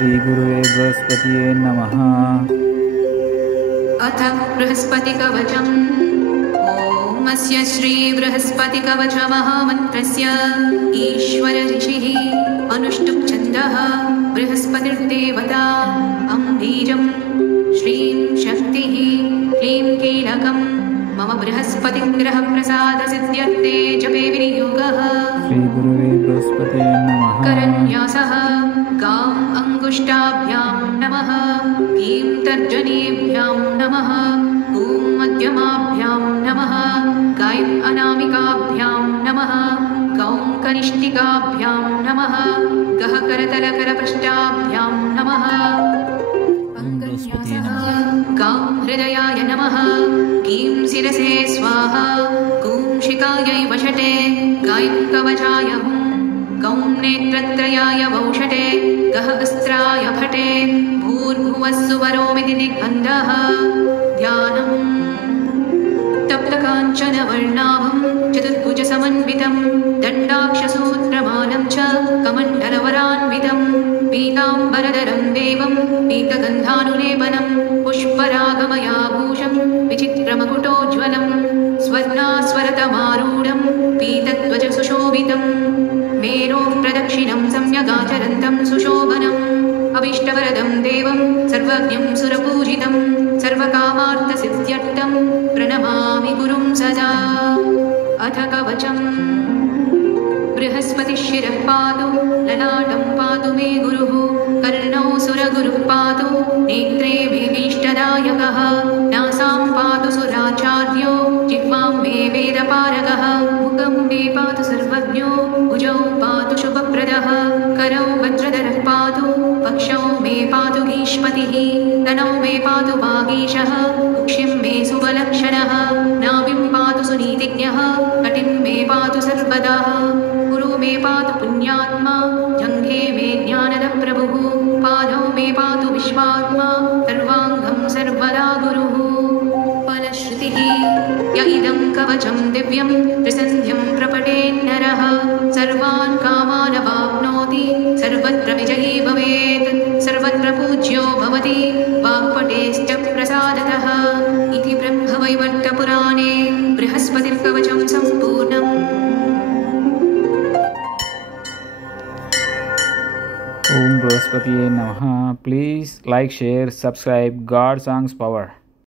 श्रीगुरुवे बृहस्पतिये नमः। अथ बृहस्पतिकवचम्। ॐ अस्य श्रीबृहस्पतिकवचमहामन्त्रस्य ईश्वर ऋषिः अनुष्टुप् छन्दः बृहस्पतिर्देवता अम्बीजं श्रीं शक्तिः क्लीं कीलकम् मम बृहस्पतिग्रहप्रसादसिद्ध्यर्थे जपे विनियोगः। श्रीगुरुवे बृहस्पतिये नमः। करन्यासः गां अङ्गुष्ठाभ्यां नमः, गीं तर्जनीभ्यां नमः, ॐ मध्यमाभ्यां नमः, गायम् अनामिकाभ्यां नमः, गौं कनिष्ठिकाभ्यां नमः, गः करतलकरपृष्ठाभ्यां नमः। गां हृदयाय नमः, गीं शिरसे स्वाहा, गूं शिखायै वषटे, गायं कवचाय हुं, गौं नेत्रत्रयाय वौषटे, गः अस्त्राय भटे, भूर्भुवः सुवरोमिति दिग्बन्धः। ध्यानम् तप्तकाञ्चनवर्णाभं चतुर्भुजसमन्वितं दण्डाक्षसूत्रमालं च कमण्डलवरान्वितं पीताम्बरधरं देवं पीतगन्धानुलेपनं पुष्परागमयाभूषं विचित्रमकुटोज्ज्वलं स्वर्णास्वरतमारूढं पीतध्वजसुशोभितं मेरोः प्रदक्षिणं सम्यगाचरन्तं सुशोभनम् अभीष्टवरदं देवं सर्वज्ञं सुरपूजितं सर्वकामार्थसिद्ध्यर्थं प्रणमामि गुरुं सदा। अथ कवचम्। बृहस्पतिः शिरः पातु, ललाटं पातु मे गुरुः, कर्णौ सुरगुरुः पातु, नेत्रे मे भीष्टदायकः, नासां पातु सुराचार्यो, जिह्वां मे वेदपारगः, मुखं मे पातु सर्वज्ञो, भुजौ पातु शुभप्रदः, करौ वज्रधरः पातु, पक्षौ मे पातु गीष्मतिः, तनौ मे पातु वागीशः, कुक्षिं मे सुबलक्षणः, नाभिं पातु सुनीतिज्ञः, कटिं मे पातु सर्वदा, पुरो मे पातु पुण्यात्मा, जङ्घे मे ज्ञानदप्रभुः, पादौ मे पातु विश्वात्मा, सर्वाङ्गं सर्वदा गुरुः। फलश्रुतिः। य इदं कवचं दिव्यं त्रिसन्ध्यं प्रपठेन्नरः सर्वान् कामानवाप्नोति, सर्वत्र विजयी भवेत्, सर्वत्र पूज्यो भवति, वाक्पटेश्च प्रसादतः। इति ब्रह्मवैवर्तपुराणे बृहस्पतिर्कवचं सम्पूर्णम्। Om Brihaspatiye Namaha. Please like, share, subscribe. God Songs Power.